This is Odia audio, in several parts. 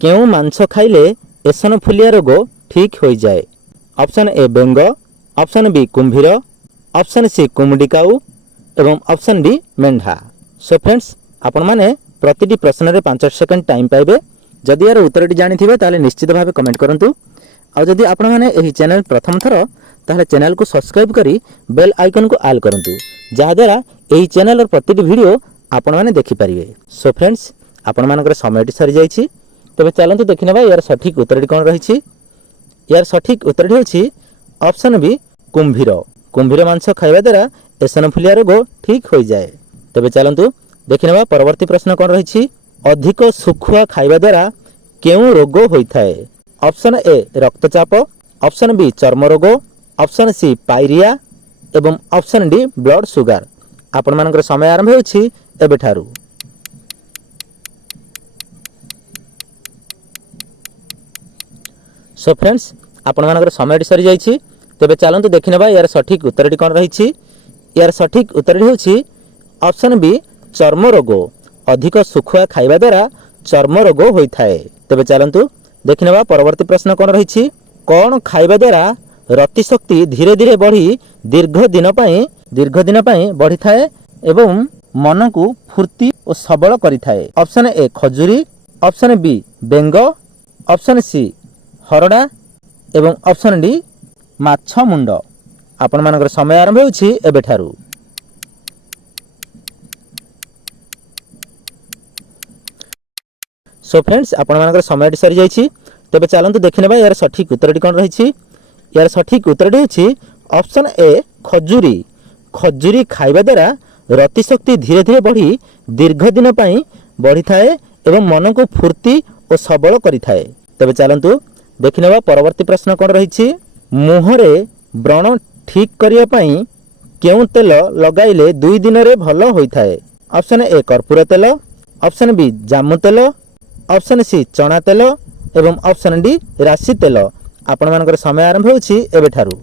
କେଉଁ ମାଂସ ଖାଇଲେ ଏସନଫୁଲିଆ ରୋଗ ଠିକ୍ ହୋଇଯାଏ? ଅପସନ୍ ଏ ବେଙ୍ଗ, ଅପସନ୍ ବି କୁମ୍ଭୀର, ଅପସନ୍ ସି କୁମୁଡ଼ି କାଉ ଏବଂ ଅପସନ୍ ଡି ମେଣ୍ଢା। ସୋ ଫ୍ରେଣ୍ଡସ୍, ଆପଣମାନେ ପ୍ରତିଟି ପ୍ରଶ୍ନରେ 5 ସେକେଣ୍ଡ ଟାଇମ୍ ପାଇବେ। ଯଦି ଏହାର ଉତ୍ତରଟି ଜାଣିଥିବେ ତାହେଲେ ନିଶ୍ଚିତ ଭାବେ କମେଣ୍ଟ କରନ୍ତୁ। ଆଉ ଯଦି ଆପଣମାନେ ଏହି ଚ୍ୟାନେଲ ପ୍ରଥମ ଥର ତାହେଲେ ଚ୍ୟାନେଲକୁ ସବସ୍କ୍ରାଇବ୍ କରି ବେଲ୍ ଆଇକନ୍କୁ ଅଲ୍ କରନ୍ତୁ, ଯାହାଦ୍ୱାରା ଏହି ଚ୍ୟାନେଲର ପ୍ରତିଟି ଭିଡ଼ିଓ ଆପଣମାନେ ଦେଖିପାରିବେ। ସୋ ଫ୍ରେଣ୍ଡସ୍, ଆପଣମାନଙ୍କର ସମୟଟି ସରିଯାଇଛି। ତେବେ ଚାଲନ୍ତୁ ଦେଖିନେବା ଏହାର ସଠିକ୍ ଉତ୍ତରଟି କ'ଣ ରହିଛି। ଏହାର ସଠିକ୍ ଉତ୍ତରଟି ହେଉଛି ଅପସନ୍ ବି କୁମ୍ଭୀର। କୁମ୍ଭୀର ମାଂସ ଖାଇବା ଦ୍ୱାରା ଏସନଫୁଲିଆ ରୋଗ ଠିକ୍ ହୋଇଯାଏ। ତେବେ ଚାଲନ୍ତୁ ଦେଖିନେବା ପରବର୍ତ୍ତୀ ପ୍ରଶ୍ନ କ'ଣ ରହିଛି। ଅଧିକ ଶୁଖୁଆ ଖାଇବା ଦ୍ୱାରା କେଉଁ ରୋଗ ହୋଇଥାଏ? ଅପସନ୍ ଏ ରକ୍ତଚାପ, ଅପସନ୍ ବି ଚର୍ମ ରୋଗ, ଅପସନ୍ ସି ପାଇରିଆ ଏବଂ ଅପସନ୍ ଡି ବ୍ଲଡ୍ ସୁଗାର। ଆପଣମାନଙ୍କର ସମୟ ଆରମ୍ଭ ହେଉଛି ଏବେଠାରୁ। ସୋ ଫ୍ରେଣ୍ଡସ୍, ଆପଣମାନଙ୍କର ସମୟଟି ସରିଯାଇଛି। ତେବେ ଚାଲନ୍ତୁ ଦେଖିନେବା ଏହାର ସଠିକ୍ ଉତ୍ତରଟି କ'ଣ ରହିଛି। ଏହାର ସଠିକ୍ ଉତ୍ତରଟି ହେଉଛି ଅପସନ୍ ବି ଚର୍ମ ରୋଗ। ଅଧିକ ଶୁଖୁଆ ଖାଇବା ଦ୍ୱାରା ଚର୍ମ ରୋଗ ହୋଇଥାଏ। ତେବେ ଚାଲନ୍ତୁ ଦେଖିନେବା ପରବର୍ତ୍ତୀ ପ୍ରଶ୍ନ କ'ଣ ରହିଛି। କ'ଣ ଖାଇବା ଦ୍ୱାରା ରତିଶକ୍ତି ଧୀରେ ଧୀରେ ବଢ଼ି ଦୀର୍ଘ ଦିନ ପାଇଁ ବଢ଼ିଥାଏ ଏବଂ ମନକୁ ଫୁର୍ତ୍ତି ଓ ସବଳ କରିଥାଏ? ଅପସନ୍ ଏ ଖଜୁରୀ, ଅପସନ୍ ବି ବେଙ୍ଗ, ଅପସନ୍ ସି ହରଡ଼ା ଏବଂ ଅପସନ୍ ଡି ମାଛ ମୁଣ୍ଡ। ଆପଣମାନଙ୍କର ସମୟ ଆରମ୍ଭ ହେଉଛି ଏବେଠାରୁ। ସୋ ଫ୍ରେଣ୍ଡସ୍, ଆପଣମାନଙ୍କର ସମୟଟି ସରିଯାଇଛି। ତେବେ ଚାଲନ୍ତୁ ଦେଖିନେବା ଏହାର ସଠିକ୍ ଉତ୍ତରଟି କ'ଣ ରହିଛି। ଏହାର ସଠିକ୍ ଉତ୍ତରଟି ହେଉଛି ଅପସନ୍ ଏ ଖଜୁରୀ। ଖଜୁରୀ ଖାଇବା ଦ୍ୱାରା ରତିଶକ୍ତି ଧୀରେ ଧୀରେ ବଢ଼ି ଦୀର୍ଘ ଦିନ ପାଇଁ ବଢ଼ିଥାଏ ଏବଂ ମନକୁ ଫୁର୍ତ୍ତି ଓ ସବଳ କରିଥାଏ। ତେବେ ଚାଲନ୍ତୁ ଦେଖିନେବା ପରବର୍ତ୍ତୀ ପ୍ରଶ୍ନ କ'ଣ ରହିଛି। ମୁହଁରେ ବ୍ରଣ ଠିକ୍ କରିବା ପାଇଁ କେଉଁ ତେଲ ଲଗାଇଲେ 2 ଦିନରେ ଭଲ ହୋଇଥାଏ? ଅପସନ୍ ଏ କର୍ପୂର ତେଲ, ଅପସନ୍ ବି ଜାମୁ ତେଲ, ଅପସନ୍ ସି ଚଣା ତେଲ ଏବଂ ଅପସନ୍ ଡି ରାଶି ତେଲ। ଆପଣମାନଙ୍କର ସମୟ ଆରମ୍ଭ ହେଉଛି ଏବେଠାରୁ।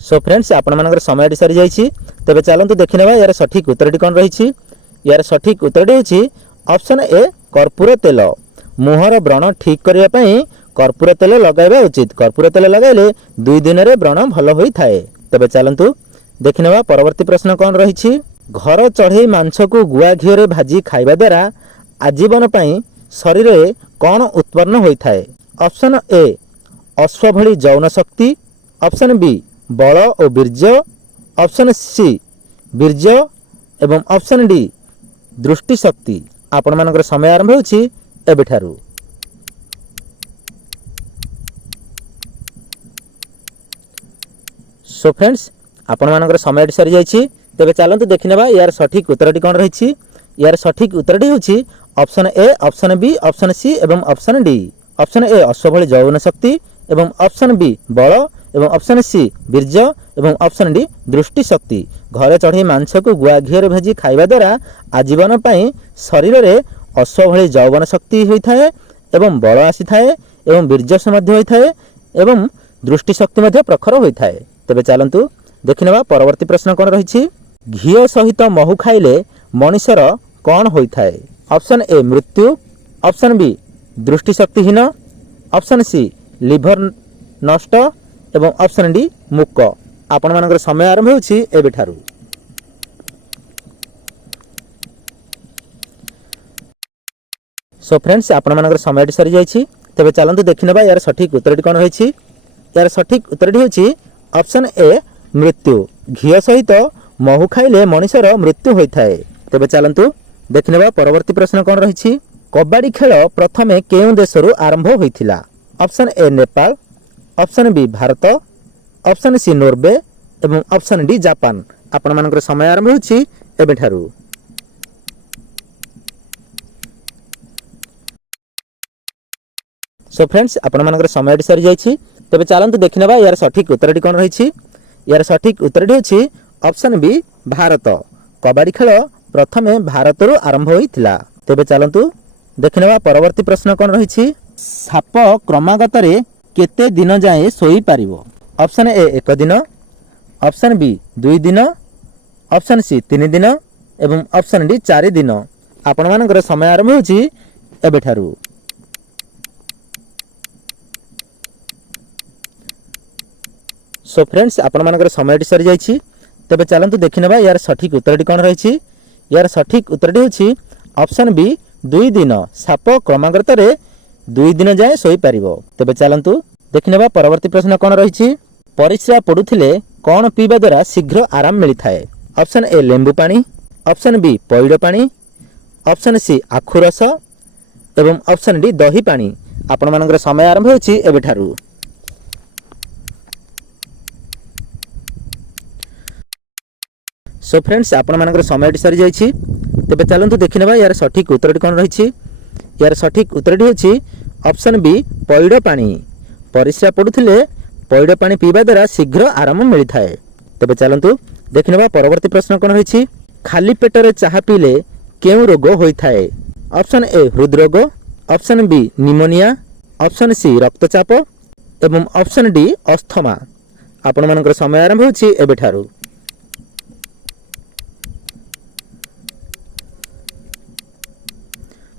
ସୋ ଫ୍ରେଣ୍ଡସ୍, ଆପଣମାନଙ୍କର ସମୟଟି ସରିଯାଇଛି। ତେବେ ଚାଲନ୍ତୁ ଦେଖିନେବା ଏହାର ସଠିକ୍ ଉତ୍ତରଟି କ'ଣ ରହିଛି। ଏହାର ସଠିକ୍ ଉତ୍ତରଟି ହେଉଛି ଅପସନ୍ ଏ କର୍ପୂର ତେଲ। ମୁହଁର ବ୍ରଣ ଠିକ୍ କରିବା ପାଇଁ କର୍ପୂର ତେଲ ଲଗାଇବା ଉଚିତ। କର୍ପୂର ତେଲ ଲଗାଇଲେ 2 ଦିନରେ ବ୍ରଣ ଭଲ ହୋଇଥାଏ। ତେବେ ଚାଲନ୍ତୁ ଦେଖିନେବା ପରବର୍ତ୍ତୀ ପ୍ରଶ୍ନ କ'ଣ ରହିଛି। ଘର ଚଢ଼େଇ ମାଂସକୁ ଗୁଆ ଘିଅରେ ଭାଜି ଖାଇବା ଦ୍ୱାରା ଆଜୀବନ ପାଇଁ ଶରୀରରେ କ'ଣ ଉତ୍ପନ୍ନ ହୋଇଥାଏ? ଅପସନ୍ ଏ ଅଶ୍ଵ ଭଳି ଯୌନ ଶକ୍ତି, ଅପସନ୍ ବି ବଳ ଓ ବୀର୍ଯ୍ୟ, ଅପସନ୍ ସି ବୀର୍ଯ୍ୟ ଏବଂ ଅପସନ୍ ଡି ଦୃଷ୍ଟି ଶକ୍ତି। ଆପଣମାନଙ୍କର ସମୟ ଆରମ୍ଭ ହେଉଛି ଏବେଠାରୁ। ସୋ ଫ୍ରେଣ୍ଡସ୍, ଆପଣମାନଙ୍କର ସମୟଟି ସରିଯାଇଛି। ତେବେ ଚାଲନ୍ତୁ ଦେଖିନେବା ଏହାର ସଠିକ୍ ଉତ୍ତରଟି କ'ଣ ରହିଛି। ଏହାର ସଠିକ୍ ଉତ୍ତରଟି ହେଉଛି option A, option B, option C ଏବଂ ଅପସନ୍ ଡି। ଅପସନ୍ ଏ ଅଶ୍ଵ ଭଳି ଯୌନ ଶକ୍ତି ଏବଂ ଅପସନ୍ ବି ବଳ ଏବଂ ଅପସନ୍ ସି ବୀର୍ଯ୍ୟ ଏବଂ ଅପସନ୍ ଡି ଦୃଷ୍ଟି ଶକ୍ତି। ଘରେ ଚଢ଼େଇ ମାଂସକୁ ଗୁଆ ଘିଅରେ ଭାଜି ଖାଇବା ଦ୍ୱାରା ଆଜୀବନ ପାଇଁ ଶରୀରରେ ଅଶ୍ଵ ଭଳି ଯୌବନ ଶକ୍ତି ହୋଇଥାଏ ଏବଂ ବଳ ଆସିଥାଏ ଏବଂ ବୀର୍ଯ୍ୟ ମଧ୍ୟ ହୋଇଥାଏ ଏବଂ ଦୃଷ୍ଟି ଶକ୍ତି ମଧ୍ୟ ପ୍ରଖର ହୋଇଥାଏ। ତେବେ ଚାଲନ୍ତୁ ଦେଖିନେବା ପରବର୍ତ୍ତୀ ପ୍ରଶ୍ନ କ'ଣ ରହିଛି। ଘିଅ ସହିତ ମହୁ ଖାଇଲେ ମଣିଷର କ'ଣ ହୋଇଥାଏ? ଅପସନ୍ ଏ ମୃତ୍ୟୁ, ଅପସନ୍ ବି ଦୃଷ୍ଟି ଶକ୍ତିହୀନ, ଅପସନ୍ ସି ଲିଭର ନଷ୍ଟ ଏବଂ ଅପସନ୍ ଡି ମୂକ। ଆପଣମାନଙ୍କର ସମୟ ଆରମ୍ଭ ହେଉଛି ଏବେଠାରୁ। ସୋ ଫ୍ରେଣ୍ଡସ୍, ଆପଣମାନଙ୍କର ସମୟଟି ସରିଯାଇଛି। ତେବେ ଚାଲନ୍ତୁ ଦେଖିନେବା ଏହାର ସଠିକ୍ ଉତ୍ତରଟି କ'ଣ ରହିଛି। ଏହାର ସଠିକ୍ ଉତ୍ତରଟି ହେଉଛି ଅପସନ୍ ଏ ମୃତ୍ୟୁ। ଘିଅ ସହିତ ମହୁ ଖାଇଲେ ମଣିଷର ମୃତ୍ୟୁ ହୋଇଥାଏ। ତେବେ ଚାଲନ୍ତୁ ଦେଖିନେବା ପରବର୍ତ୍ତୀ ପ୍ରଶ୍ନ କ'ଣ ରହିଛି। କବାଡ଼ି ଖେଳ ପ୍ରଥମେ କେଉଁ ଦେଶରୁ ଆରମ୍ଭ ହୋଇଥିଲା? Option A Nepal, option B Bharat, option C Norway ଏବଂ ଅପସନ୍ ଡି ଜାପାନ। ଆପଣମାନଙ୍କର ସମୟ ଆରମ୍ଭ ହେଉଛି ଏବେଠାରୁ। ସୋ ଫ୍ରେଣ୍ଡସ୍, ଆପଣମାନଙ୍କର ସମୟଟି ସରିଯାଇଛି। ତେବେ ଚାଲନ୍ତୁ ଦେଖିନେବା ଏହାର ସଠିକ୍ ଉତ୍ତରଟି କ'ଣ ରହିଛି। ଏହାର ସଠିକ୍ ଉତ୍ତରଟି ହେଉଛି ଅପସନ୍ ବି ଭାରତ। କବାଡ଼ି ଖେଳ ପ୍ରଥମେ ଭାରତରୁ ଆରମ୍ଭ ହୋଇଥିଲା। ତେବେ ଚାଲନ୍ତୁ ଦେଖିନେବା ପରବର୍ତ୍ତୀ ପ୍ରଶ୍ନ କ'ଣ ରହିଛି। ସାପ କ୍ରମାଗତରେ କେତେ ଦିନ ଯାଏଁ ଶୋଇପାରିବ? ଅପସନ୍ ଏ 1 ଦିନ, ଅପସନ୍ ବି 2 ଦିନ, ଅପସନ୍ ସି 3 ଦିନ एवं ऑप्शन डी 4 दिन आपण मानकर समय आरंभ होची एबेठारू। सो फ्रेंड्स आपण मानकर समय सरी जाइछि तबे चलंतु देखिनबा यार सठिक उत्तरटी कोन रहिछि। यार सठिक उत्तरटी होछि ऑप्शन बी 2 दिन साप क्रमागत रे 2 दिन जाए सोई परिबो। तबे चलंतु देखिनबा परवर्ती प्रश्न कोन रहिछि। परिस्रा पडुथिले कोन पीबा द्वारा शीघ्र आराम मिलि थाए। ऑप्शन ए लेंबू पानी, ऑप्शन बी पइड पानी, ऑप्शन सी आखु रस एवं ऑप्शन डी दही पानी। आपण मानकर समय आरंभ होछि एबेठारू। सो फ्रेंड्स आपण मानकर समय सरी जाइछि तबे चलंतु देखिनबा यार सठिक उत्तरटी कोन रहिछि। यार सठिक उत्तरटी होछि ऑप्शन बी पइड पानी। परिस्रा पडुथिले पइड पानी पीबा द्वारा शीघ्र आराम मिलि थाए। तबे चलंतु देखिनबा परवर्ती प्रश्न कोन रहिछि। खाली पेटरे चाहा पीले केउ रोग होई थाए। ऑप्शन ए हृदरोग, option B pneumonia, option C रक्तचाप एवं ऑप्शन डी अस्थमा। आपण मानकर समय आरंभ होछि एबेठारू।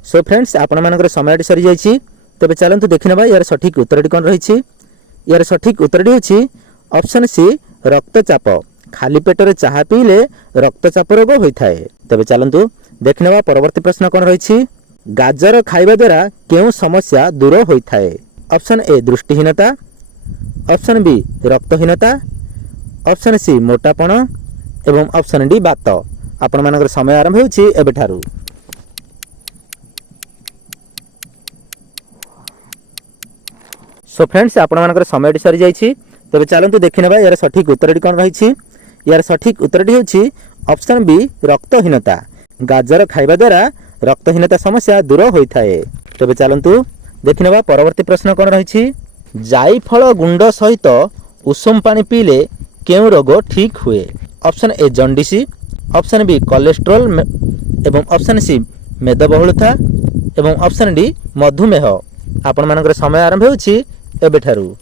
सो फ्रेंड्स आपण मानकर समय सरी जाइछि तबे चलंतु देखिनबा यार सठिक उत्तरटी कोन रहिछि। यार सठिक उत्तरटी होछि ऑप्शन सी रक्तचाप। खाली पेटरे चाहा पीले रक्तचाप रोग होई थाए। तबे चलंतु देखिनबा परवर्ती प्रश्न कोन रहिछि। गाजर खाइबा द्वारा केउ समस्या दूर होई थाए। ऑप्शन ए दृष्टिहीनता, ऑप्शन बी रक्तहीनता, ऑप्शन सी मोटापण एवं ऑप्शन डी बात। आपण मानकर समय आरंभ होछि एबेठारू। सो फ्रेंड्स आपण मानकर समय सरी जाइछि तबे चलंतु देखिनबा यार सठिक उत्तरटी कोन रहिछि। यार सठिक उत्तरटी होछि ऑप्शन बी रक्तहीनता। गाजर खाइबा द्वारा रक्तहीनता समस्या दूर होई थाए। तबे चलंतु देखिनबा परवर्ती प्रश्न कोन रहिछि। जाई फल गुंड सहित उषुम पानी पीले केउ रोग ठीक हुए। Option A jaundice, option B cholesterol एवं ऑप्शन सी मेदबहुलता एवं ऑप्शन डी मधुमेह। आपण मानकर समय आरंभ होछि एबेठारू।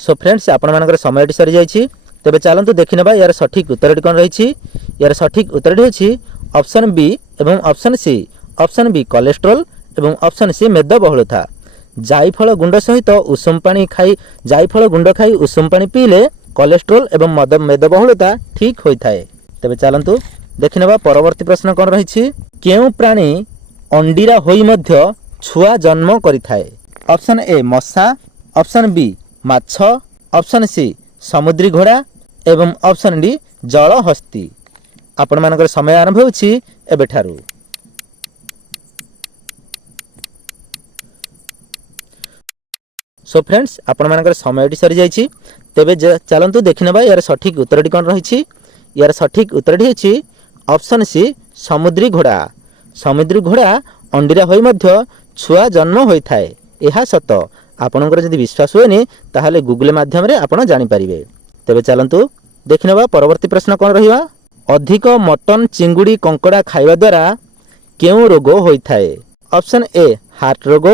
सो फ्रेंड्स आपण मानकर समय सरी जाइछि तबे चलंतु देखिनबा यार सठिक उत्तरटी कोन रहिछि। यार सठिक उत्तरटी होछि ऑप्शन बी एवं option C. Option B cholesterol एवं ऑप्शन सी मेदबहुलता। जायफल गुंड सहित उषुम पानी खाई जायफल गुंड खाई उषुम पानी पीले कोलेस्ट्रोल एवं मेदबहुलता ठीक होई थाए। तबे चलंतु देखिनबा परवर्ती प्रश्न कोन रहिछि। केउ प्राणी अंडीरा होई मध्य छुआ जन्म करिथाए। ऑप्शन ए मशा, ऑप्शन बी माछ, ऑप्शन सी समुद्री घोड़ा एवं ऑप्शन डी जल हस्ती। आपण मानकर समय आरंभ होछि एबेठारू। सो फ्रेंड्स आपण मानकर समय सरी जाइछि तेबे चलंतु देखिनबा यार सठिक उत्तरटी कोन रहिछि। यार सठिक उत्तरटी होछि ऑप्शन सी समुद्री घोड़ा। समुद्री घोड़ा अंडीरा होई मध्य छुआ जन्म होई थाए। एहा सत। आपणकर जदि विश्वास होएनी ताहले गूगल माध्यम रे आपण जानि परिबे। तबे चलंतु देखिनबा परवर्ती प्रश्न कोन रहिबा। अधिक मटन चिंगुड़ी कंकड़ा खाइबा द्वारा केउ रोग होई थाए। ऑप्शन ए हार्ट रोग,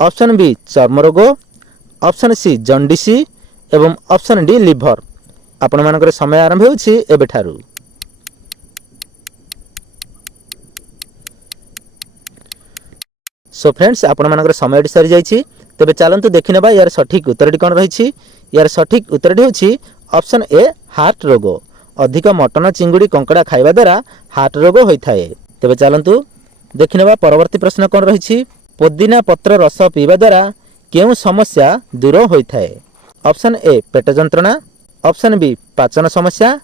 ऑप्शन बी चर्म रोग, ऑप्शन सी जॉन्डिस एवं ऑप्शन डी लिवर। आपण मानकर समय आरंभ होछि एबेठारू। सो फ्रेंड्स आपण मानकर समय सरी जाइछि तबे चलंतु देखिनबा यार सठिक उत्तरटी कोन रहिछि। यार सठिक उत्तरटी होछि ऑप्शन ए हार्ट रोग। अधिक मटन चिंगुड़ी कंकड़ा खाइबा द्वारा हार्ट रोग होई थाए। तबे चलंतु देखिनबा परवर्ती प्रश्न कोन रहिछि। पुदीना पत्र रस पीबा द्वारा केउ समस्या दूर होई थाए। ऑप्शन ए पेट जंत्रणा, ऑप्शन बी पाचन समस्या,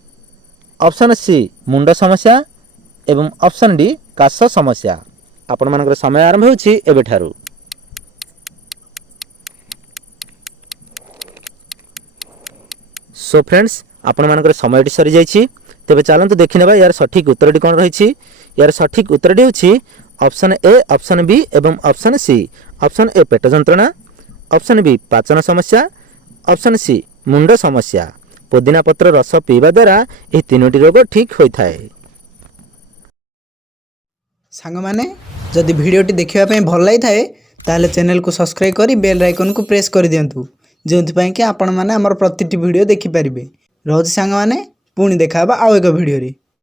ऑप्शन सी मुंड समस्या एवं ऑप्शन डी काश समस्या। आपण मानकर समय आरंभ होछि एबेठारू। सो फ्रेंड्स आपण मानकर समय सरी जाइछि तेबे चलंतु देखिनबा यार सठिक उत्तरटी कोन रहिछि। यार सठिक उत्तरटी होछि ऑप्शन ए, ऑप्शन बी एवं ऑप्शन सी। ऑप्शन ए पेट जंत्रणा, ऑप्शन बी पाचन समस्या, ऑप्शन सी मुंड समस्या। पुदीना पत्र रस पीबा द्वारा एही तीनोटी रोग ठीक होई थाए। सांग माने जदि वीडियोटी देखिबा पई भल लागि थाए ताले चैनल को सब्सक्राइब करी बेल आइकन को प्रेस कर दियंतु ଯେଉଁଥିପାଇଁ କି ଆପଣମାନେ ଆମର ପ୍ରତିଟି ଭିଡ଼ିଓ ଦେଖିପାରିବେ। ରହୁଛି ସାଙ୍ଗମାନେ, ପୁଣି ଦେଖା ହେବା ଆଉ ଏକ ଭିଡ଼ିଓରେ।